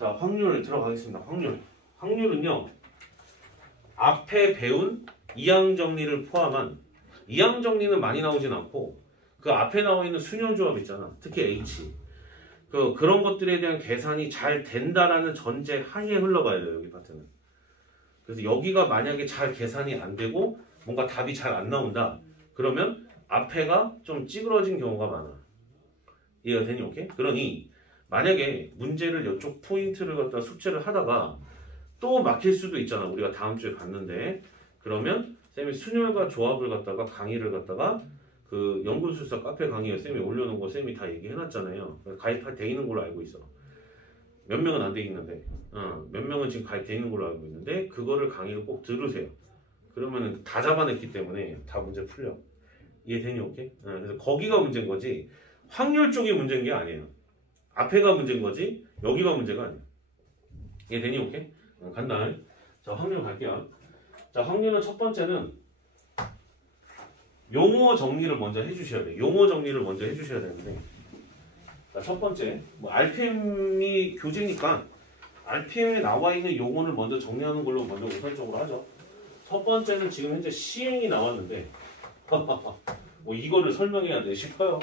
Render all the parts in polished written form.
자, 확률 들어가겠습니다. 확률은요. 앞에 배운 이항 정리를 포함한 이항 정리는 많이 나오진 않고 그 앞에 나와 있는 순열 조합 있잖아. 특히 H. 그런 것들에 대한 계산이 잘 된다라는 전제 하에 흘러가야 돼요. 여기 파트는. 그래서 여기가 만약에 잘 계산이 안 되고 뭔가 답이 잘 안 나온다. 그러면 앞에가 좀 찌그러진 경우가 많아. 이해가 되니? 오케이? 그러니 만약에 문제를 이쪽 포인트를 갖다 숙제를 하다가 또 막힐 수도 있잖아. 우리가 다음 주에 봤는데 그러면 쌤이 순열과 조합을 갖다가 강의를 갖다가 그 연구술사 카페 강의에 쌤이 올려놓은 거 쌤이 다 얘기해놨잖아요. 가입돼 있는 걸로 알고 있어. 몇 명은 안 돼 있는데 몇 명은 지금 가입돼 있는 걸로 알고 있는데 그거를 강의를 꼭 들으세요. 그러면은 다 잡아냈기 때문에 다 문제 풀려. 이해되니? 오케이? 그래서 거기가 문제인 거지 확률 쪽이 문제인 게 아니에요. 앞에가 문제인 거지 여기가 문제가 아니야. 이해되니? 오케이? 간다. 자, 확률 갈게요. 자, 확률은 첫 번째는 용어 정리를 먼저 해주셔야 돼. 용어 정리를 먼저 해주셔야 되는데 자, 첫 번째 뭐 RPM이 교재니까 RPM에 나와 있는 용어를 먼저 정리하는 걸로 먼저 우선적으로 하죠. 첫 번째는 지금 현재 시행이 나왔는데 뭐 이거를 설명해야 돼 싶어요.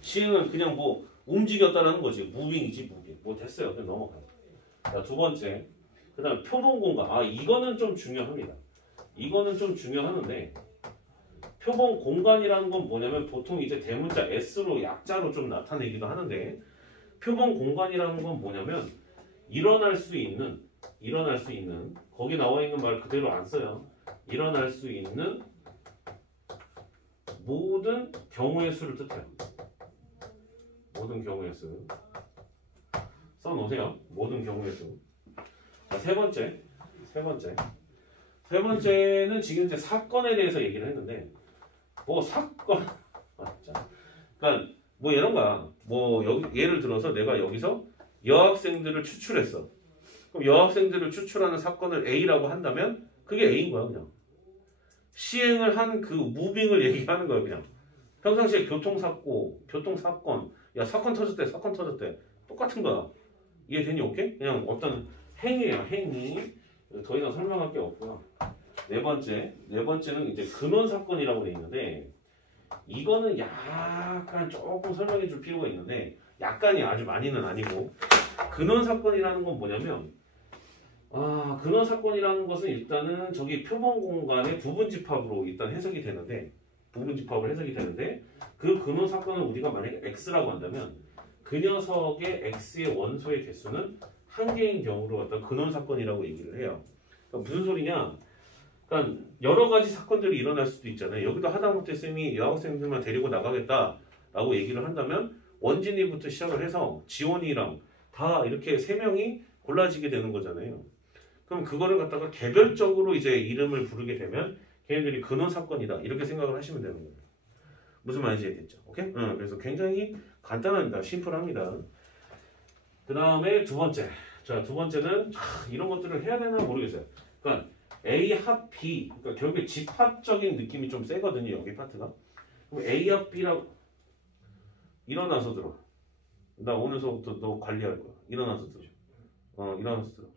시행은 그냥 뭐 움직였다라는 거지. 무빙이지 무빙. 뭐 됐어요. 그냥 넘어가요. 자, 두 번째 그 다음 표본 공간. 이거는 좀 중요합니다. 이거는 좀 중요하는데 표본 공간이라는 건 뭐냐면 보통 이제 대문자 S로 약자로 좀 나타내기도 하는데 표본 공간이라는 건 뭐냐면 일어날 수 있는 거기 나와 있는 말 그대로 안 써요. 일어날 수 있는 모든 경우의 수를 뜻해요. 모든 경우의 수 써놓으세요. 모든 경우의 수. 자, 세 번째는 지금 이제 사건에 대해서 얘기를 했는데 뭐 사건 맞자. 그러니까 뭐 이런 거야. 뭐 여기 예를 들어서 내가 여기서 여학생들을 추출했어. 그럼 여학생들을 추출하는 사건을 A라고 한다면 그게 A인 거야 그냥. 시행을 한 그 무빙을 얘기하는 거야 그냥. 평상시에 교통사건, 야 사건 터졌대. 똑같은 거야. 이해되니? 오케이? 그냥 어떤 행위예요. 행위. 더 이상 설명할 게 없고요. 네 번째는 이제 근원 사건이라고 돼 있는데 이거는 약간 조금 설명해 줄 필요가 있는데 약간이 아주 많이는 아니고 근원 사건이라는 건 뭐냐면 근원 사건이라는 것은 일단은 저기 표본 공간의 부분집합으로 일단 해석이 되는데 그 근원 사건을 우리가 만약에 X라고 한다면 그 녀석의 X의 원소의 개수는 한 개인 경우로 갖다 근원 사건이라고 얘기를 해요. 그러니까 무슨 소리냐? 그러니까 여러 가지 사건들이 일어날 수도 있잖아요. 여기도 하다못해 쌤이 여학생들만 데리고 나가겠다라고 얘기를 한다면 원진이부터 시작을 해서 지원이랑 다 이렇게 세 명이 골라지게 되는 거잖아요. 그럼 그거를 갖다가 개별적으로 이제 이름을 부르게 되면 걔네들이 근원 사건이다 이렇게 생각을 하시면 되는 거예요. 무슨 말인지 알겠죠? 오케이? 그래서 굉장히 간단합니다. 심플합니다. 그 다음에 두 번째. 자, 두 번째는 이런 것들을 해야 되나 모르겠어요. 그러니까 A 합 B, 그러니까 결국에 집합적인 느낌이 좀 세거든요. 여기 파트가. 그럼 A 합 B라고 일어나서 들어. 나 오늘서부터 너 관리할 거야. 일어나서 들어. 일어나서 들어.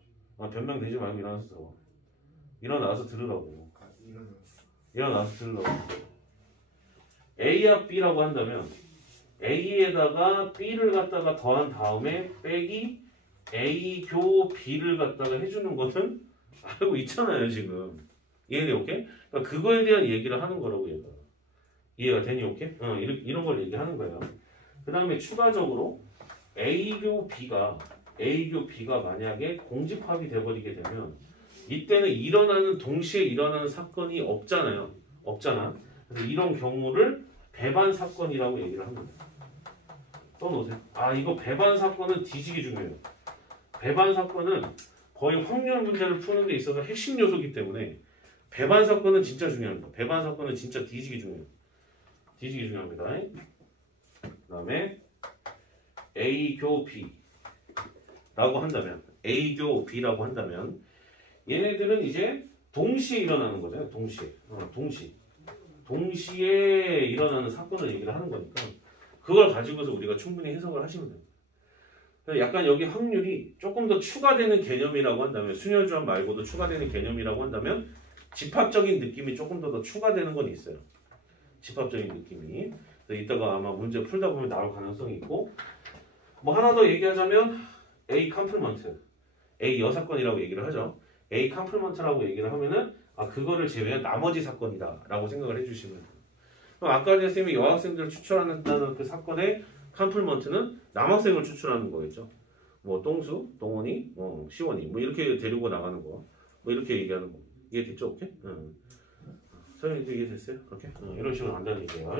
변명 되지 말고 일어나서 들어. 일어나서 들으라고. 일어나서 들으라고. A 합 B라고 한다면 A에다가 B를 갖다가 더한 다음에 빼기 A 교 B를 갖다가 해주는 것은 알고 있잖아요 지금. 이해돼? 오케이? 그러니까 그거에 대한 얘기를 하는 거라고 얘가. 이해가 되니? 오케이? 이런 걸 얘기하는 거예요. 그 다음에 추가적으로 A교 B가 만약에 공집합이 돼버리게 되면 이때는 동시에 일어나는 사건이 없잖아요. 없잖아. 그래서 이런 경우를 배반 사건이라고 얘기를 합니다. 써놓으세요. 이거 배반 사건은 뒤지기 중요해요. 배반 사건은 거의 확률 문제를 푸는 데 있어서 핵심 요소이기 때문에 배반 사건은 진짜 중요합니다. 배반 사건은 진짜 뒤지기 중요해요. 뒤지기 중요합니다. 그 다음에 A교 B라고 한다면 A교 B라고 한다면 얘네들은 이제 동시에 일어나는 거잖아요. 동시에 일어나는 사건을 얘기를 하는 거니까 그걸 가지고서 우리가 충분히 해석을 하시면 됩니다. 약간 여기 확률이 조금 더 추가되는 개념이라고 한다면 순혈주합 말고도 추가되는 개념이라고 한다면 집합적인 느낌이 조금 더 추가되는 건 있어요. 집합적인 느낌이. 이따가 아마 문제 풀다 보면 나올 가능성이 있고 뭐 하나 더 얘기하자면 A 컴플먼트 A 여사건이라고 얘기를 하죠. A 컴플먼트라고 얘기를 하면은 그거를 제외한 나머지 사건이다 라고 생각을 해주시면 돼요. 그럼 아까 전에 쌤이 여학생들을 추출한다는 그 사건의 컴플먼트는 남학생을 추출하는 거겠죠. 뭐 똥수, 동원이, 시원이 뭐 이렇게 데리고 나가는 거 뭐 이렇게 얘기하는 거 이해됐죠? 오케이? 선생님도 이해됐어요? 그렇게? 이런 식으로 간다는 얘기예요.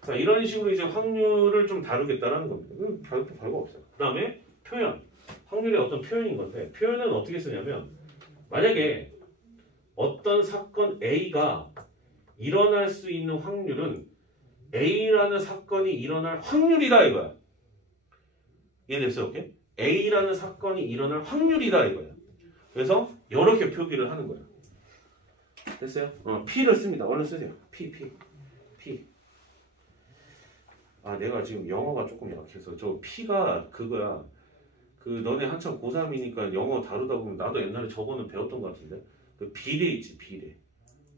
자, 이런 식으로 이제 확률을 좀 다루겠다라는 겁니다. 별거 없어요. 그 다음에 표현. 확률의 어떤 표현인 건데 표현은 어떻게 쓰냐면 만약에 어떤 사건 A가 일어날 수 있는 확률은 A라는 사건이 일어날 확률이다 이거야. 이해됐어요? 오케이? A라는 사건이 일어날 확률이다 이거야. 그래서 이렇게 표기를 하는 거야. 됐어요? P를 씁니다. 얼른 쓰세요. P. 내가 지금 영어가 조금 약해서 저 P가 그거야. 너네 한참 고3이니까 영어 다루다 보면 나도 옛날에 저거는 배웠던 것 같은데 그 비례 있지 비례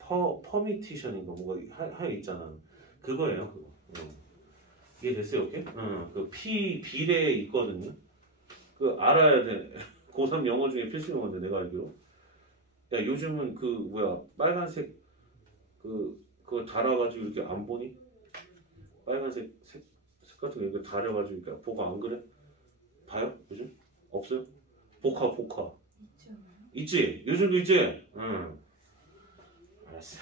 퍼미티션인가 뭐가 하여 있잖아. 그거예요 그거. 이해됐어요? 오케이? 그 비례 있거든요. 그 알아야 돼. 고3 영어 중에 필수 영어인데 내가 알기로 야 요즘은 빨간색 그거 달아가지고 이렇게 안 보니? 빨간색 색 같은 거 이렇게 달아가지고 이렇게 보고 안 그래? 봐요? 요즘? 없어요? 복화 있지? 요즘도 있지? 알았어.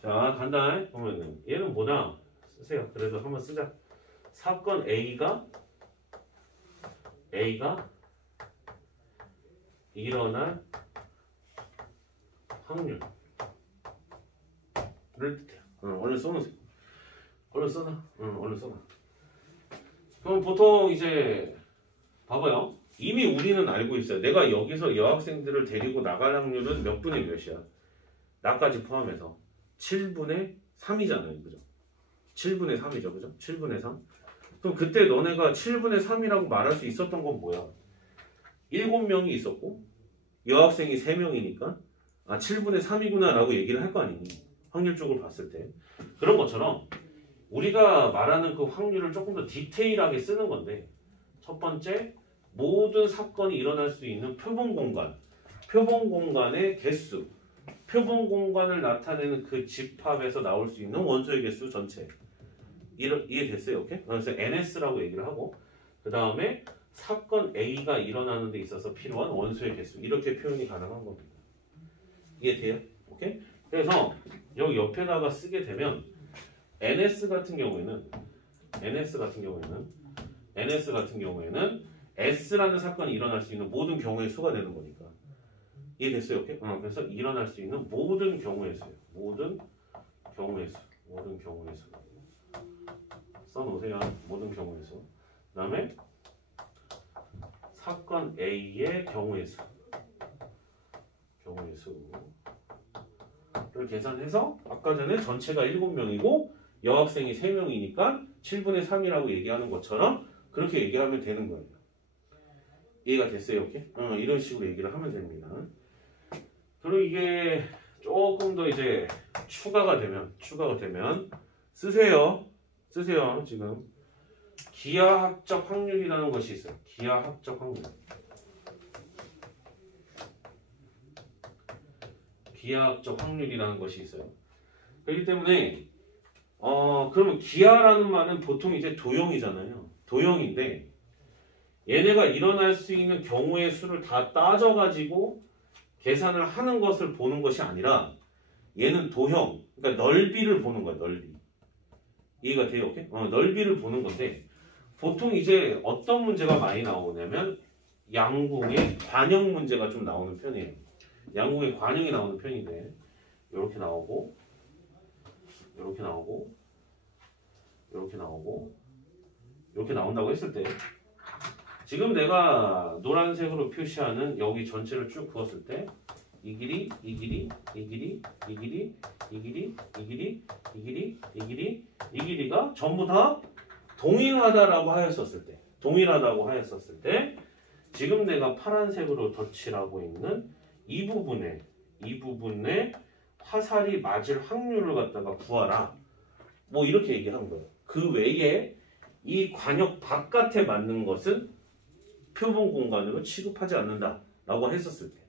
자 간다. 보면은 얘는 뭐냐? 쓰세요. 그래도 한번 쓰자. 사건 A가 일어날 확률을 뜻해요. 얼른 써놓으세요. 얼른 써놔. 얼른 써놔. 그럼 보통 이제 봐봐요. 이미 우리는 알고 있어요. 내가 여기서 여학생들을 데리고 나갈 확률은 몇 분의 몇이야? 나까지 포함해서 7분의 3이잖아요. 그죠? 7분의 3이죠. 그죠? 7분의 3. 그럼 그때 너네가 7분의 3이라고 말할 수 있었던 건 뭐야? 7명이 있었고 여학생이 3명이니까 7분의 3이구나 라고 얘기를 할 거 아니니? 확률적으로 봤을 때. 그런 것처럼 우리가 말하는 그 확률을 조금 더 디테일하게 쓰는 건데 첫 번째, 모든 사건이 일어날 수 있는 표본 공간의 개수, 표본 공간을 나타내는 그 집합에서 나올 수 있는 원소의 개수 전체. 이해됐어요? 오케이? 그래서 NS라고 얘기를 하고 그 다음에 사건 A가 일어나는 데 있어서 필요한 원소의 개수 이렇게 표현이 가능한 겁니다. 이해돼요? 오케이? 그래서 여기 옆에다가 쓰게 되면 NS 같은 경우에는 S라는 사건이 일어날 수 있는 모든 경우의 수가 되는 거니까. 이해됐어요? 오케이? 그래서 일어날 수 있는 모든 경우의 수예요. 모든 경우의 수. 써놓으세요. 모든 경우의 수. 그 다음에 사건 A의 경우의 수를 계산해서 아까 전에 전체가 7명이고 여학생이 3명이니까 7분의 3이라고 얘기하는 것처럼 그렇게 얘기하면 되는 거예요. 이해가 됐어요? 오케이? 이런 식으로 얘기를 하면 됩니다. 그리고 이게 조금 더 이제 추가가 되면 쓰세요. 지금 기하학적 확률이라는 것이 있어요. 기하학적 확률이라는 것이 있어요. 그렇기 때문에 그러면 기하라는 말은 보통 이제 도형이잖아요. 도형인데 얘네가 일어날 수 있는 경우의 수를 다 따져가지고 계산을 하는 것을 보는 것이 아니라 얘는 도형, 그러니까 넓이를 보는 거야. 넓이. 이해가 돼요? 오케이? 넓이를 보는 건데 보통 이제 어떤 문제가 많이 나오냐면 양궁의 관형 문제가 좀 나오는 편이에요. 양궁의 관형이 나오는 편인데 이렇게 나오고 이렇게 나온다고 했을 때 지금 내가 노란색으로 표시하는 여기 전체를 쭉 그었을 때 이 길이, 이 길이, 이 길이, 이 길이, 이 길이, 이 길이, 이 길이, 이 길이, 이 길이가 전부 다 동일하다라고 하였었을 때 동일하다고 하였었을 때 지금 내가 파란색으로 덧칠하고 있는 이 부분에 화살이 맞을 확률을 갖다가 구하라. 뭐 이렇게 얘기하는 거예요. 그 외에 이 관역 바깥에 맞는 것은 표본 공간으로 취급하지 않는다 라고 했었을 때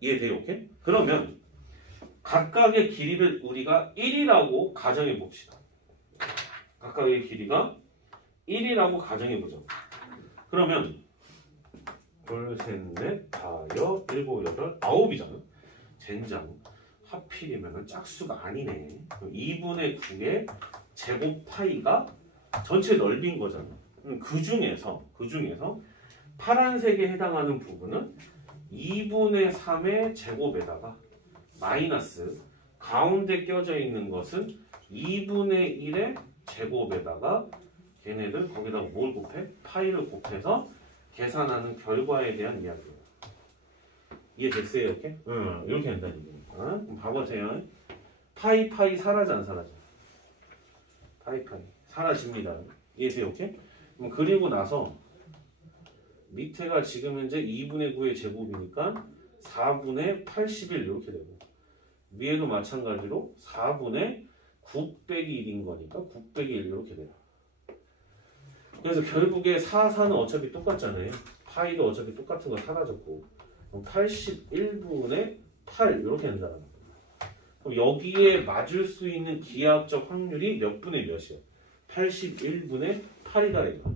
이해돼요? 오케이? 그러면 각각의 길이를 우리가 1이라고 가정해 봅시다. 각각의 길이가 1이라고 가정해 보죠. 그러면 둘, 셋, 넷, 다여, 일곱, 여덟, 아홉이잖아. 젠장. 하필이면 짝수가 아니네. 2분의 9의 제곱 파이가 전체 넓인 거잖아. 그 중에서 파란색에 해당하는 부분은 2분의 3의 제곱에다가 마이너스 가운데 껴져 있는 것은 2분의 1의 제곱에다가 걔네들 거기다가 뭘 곱해? 파이를 곱해서 계산하는 결과에 대한 이야기예요. 이해됐어요? 이렇게? 이렇게 한다는 얘기니까. 그럼 봐보세요. 파이 사라져 안 사라져? 파이 사라집니다. 이해돼요? 이렇게? 그럼 그리고 나서 밑에가 지금 현재 2분의 9의 제곱이니까 4분의 81 이렇게 되고 위에도 마찬가지로 4분의 9 빼기 1인 거니까 9 빼기 1 이렇게 돼요. 그래서 결국에 4는 어차피 똑같잖아요. 파이도 어차피 똑같은 거 사라졌고 그럼 81분의 8 이렇게 된다는 거예요. 그럼 여기에 맞을 수 있는 기하학적 확률이 몇 분의 몇이에요? 81분의 8이다 이거.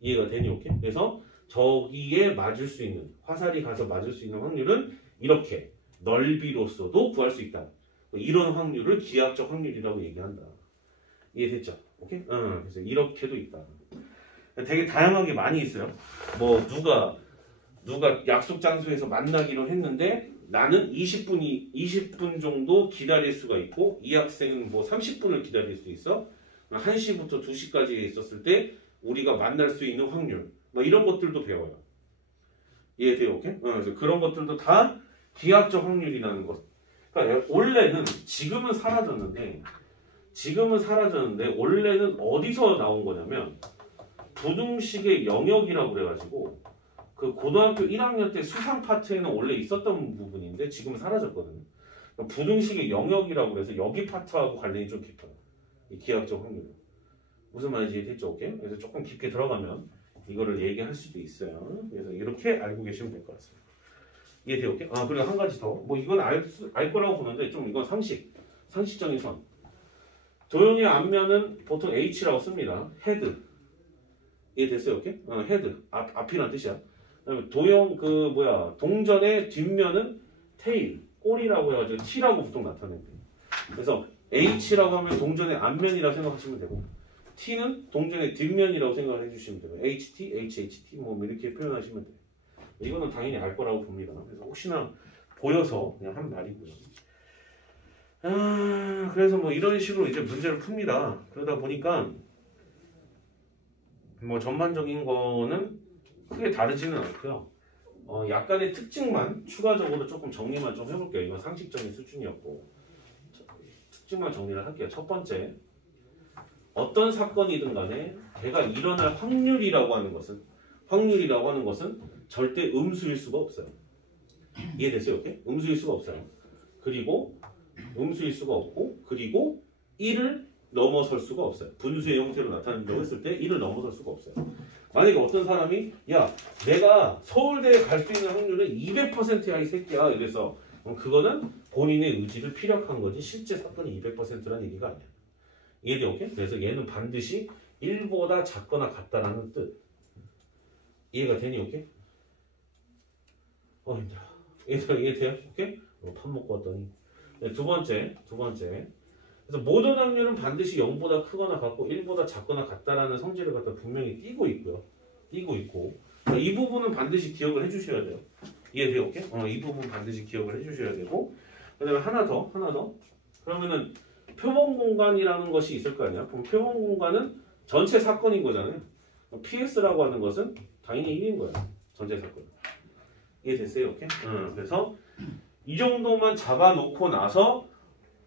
이해가 되니? 오케이? 그래서 저기에 맞을 수 있는 화살이 가서 맞을 수 있는 확률은 이렇게 넓이로서도 구할 수 있다. 이런 확률을 기하학적 확률이라고 얘기한다. 이해됐죠? 오케이? 그래서 이렇게도 있다. 되게 다양하게 많이 있어요. 뭐 누가 약속 장소에서 만나기로 했는데 나는 20분 정도 기다릴 수가 있고 이 학생은 뭐 30분을 기다릴 수 있어. 1시부터 2시까지 있었을 때 우리가 만날 수 있는 확률 뭐 이런 것들도 배워요. 이해돼요? 오케이? 그래서 그런 것들도 다 기하학적 확률이라는 것. 그러니까 원래는 지금은 사라졌는데 원래는 어디서 나온 거냐면 부등식의 영역이라고 그래가지고 그 고등학교 1학년 때 수상 파트에는 원래 있었던 부분인데 지금은 사라졌거든요. 그러니까 부등식의 영역이라고 그래서 여기 파트하고 관련이 좀 깊어요. 이 기하학적 확률. 무슨 말인지 됐죠? 오케이? 그래서 조금 깊게 들어가면 이거를 얘기할 수도 있어요. 그래서 이렇게 알고 계시면 될 것 같습니다. 이해돼요? 오케이? 그리고 한 가지 더. 뭐 이건 알 거라고 보는데 좀 이건 상식적인 선. 도형의 앞면은 보통 H라고 씁니다. 헤드. 이해됐어요? 오케이? 헤드. 앞이란 뜻이야. 그다음에 도형 동전의 뒷면은 테일, 꼬리라고 해가지고 T라고 보통 나타내요. 그래서 H라고 하면 동전의 앞면이라고 생각하시면 되고 T는 동전의 뒷면이라고 생각을 해주시면 돼요. HT, HHT 뭐 이렇게 표현하시면 돼요. 이거는 당연히 알 거라고 봅니다. 그래서 혹시나 보여서 그냥 한 말이고요. 그래서 뭐 이런 식으로 이제 문제를 풉니다. 그러다 보니까 뭐 전반적인 거는 크게 다르지는 않고요. 약간의 특징만 추가적으로 조금 정리만 좀 해볼게요. 이건 상식적인 수준이었고 특징만 정리를 할게요. 첫 번째, 어떤 사건이든 간에 걔가 일어날 확률이라고 하는 것은 절대 음수일 수가 없어요. 이해됐어요? 오케이? 음수일 수가 없어요. 그리고 음수일 수가 없고 그리고 1을 넘어설 수가 없어요. 분수의 형태로 나타낸다고 했을 때 1을 넘어설 수가 없어요. 만약에 어떤 사람이 내가 서울대에 갈 수 있는 확률은 200%야 이 새끼야 이래서 그거는 본인의 의지를 피력한 거지 실제 사건이 200%라는 얘기가 아니야. 이해돼? 오케이? 그래서 얘는 반드시 1보다 작거나 같다라는 뜻. 이해가 되니? 오케이? 힘들어. 이해돼요? 오케이? 밥 먹고 왔더니. 두 번째. 그래서 모든 확률은 반드시 0보다 크거나 같고 1보다 작거나 같다라는 성질을 갖다 분명히 띄고 있고 그러니까 이 부분은 반드시 기억을 해주셔야 돼요. 이해돼요? 오케이? 이 부분 반드시 기억을 해주셔야 되고 그 다음에 하나 더 그러면은 표본 공간이라는 것이 있을 거 아니야? 그럼 표본 공간은 전체 사건인 거잖아요. PS라고 하는 것은 당연히 1인 거예요. 전체 사건. 이해됐어요? 오케이? 그래서 이 정도만 잡아놓고 나서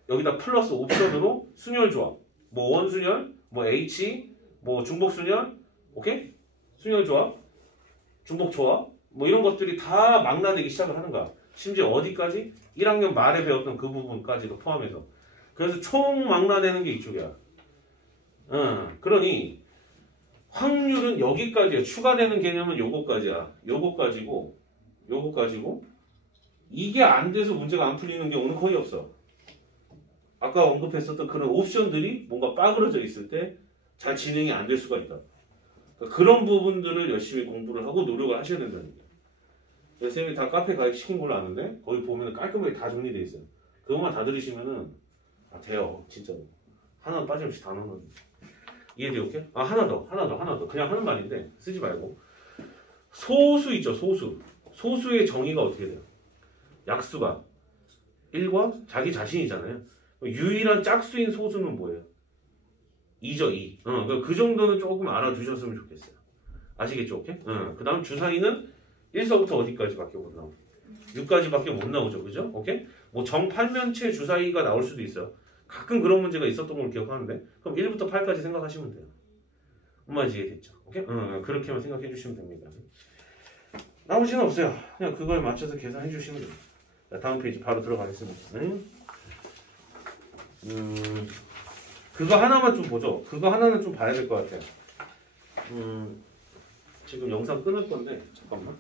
여기다 플러스 옵션으로 순열 조합, 뭐 원순열, 뭐 H, 뭐 중복순열, 오케이? 순열 조합, 중복 조합, 뭐 이런 것들이 다 망라되기 시작을 하는 거야. 심지어 어디까지? 1학년 말에 배웠던 그 부분까지도 포함해서. 그래서 총 망라되는 게 이쪽이야. 그러니 확률은 여기까지야. 추가되는 개념은 요거까지야. 요거까지고 이게 안 돼서 문제가 안 풀리는 경우는 거의 없어. 아까 언급했었던 그런 옵션들이 뭔가 빠그러져 있을 때 잘 진행이 안 될 수가 있다. 그러니까 그런 부분들을 열심히 공부를 하고 노력을 하셔야 된다는 거예요. 선생님이 다 카페 가입시킨 걸로 아는데 거기 보면 깔끔하게 다 정리되어 있어요. 그것만 다 들으시면은 돼요. 진짜로. 하나 빠짐없이 다 넣는. 이해돼요? 오케이? 하나 더. 그냥 하는 말인데 쓰지 말고. 소수 있죠, 소수. 소수의 정의가 어떻게 돼요? 약수가 1과 자기 자신이잖아요. 유일한 짝수인 소수는 뭐예요? 2죠, 2. 그 정도는 조금 알아두셨으면 좋겠어요. 아시겠죠? 오케이? 그 다음 주사위는 1서부터 어디까지밖에 못 나오고 6까지밖에 못 나오죠. 그죠? 오케이? 뭐 정팔면체 주사위가 나올 수도 있어요. 가끔 그런 문제가 있었던 걸 기억하는데 그럼 1부터 8까지 생각하시면 돼요. 엄마 이해됐죠? 오케이? 그렇게만 생각해 주시면 됩니다. 나머지는 없어요. 그냥 그거에 맞춰서 계산해 주시면 돼요. 자, 다음 페이지 바로 들어가겠습니다. 그거 하나만 좀 보죠. 그거 하나는 좀 봐야 될 것 같아요. 지금 영상 끊을 건데 잠깐만.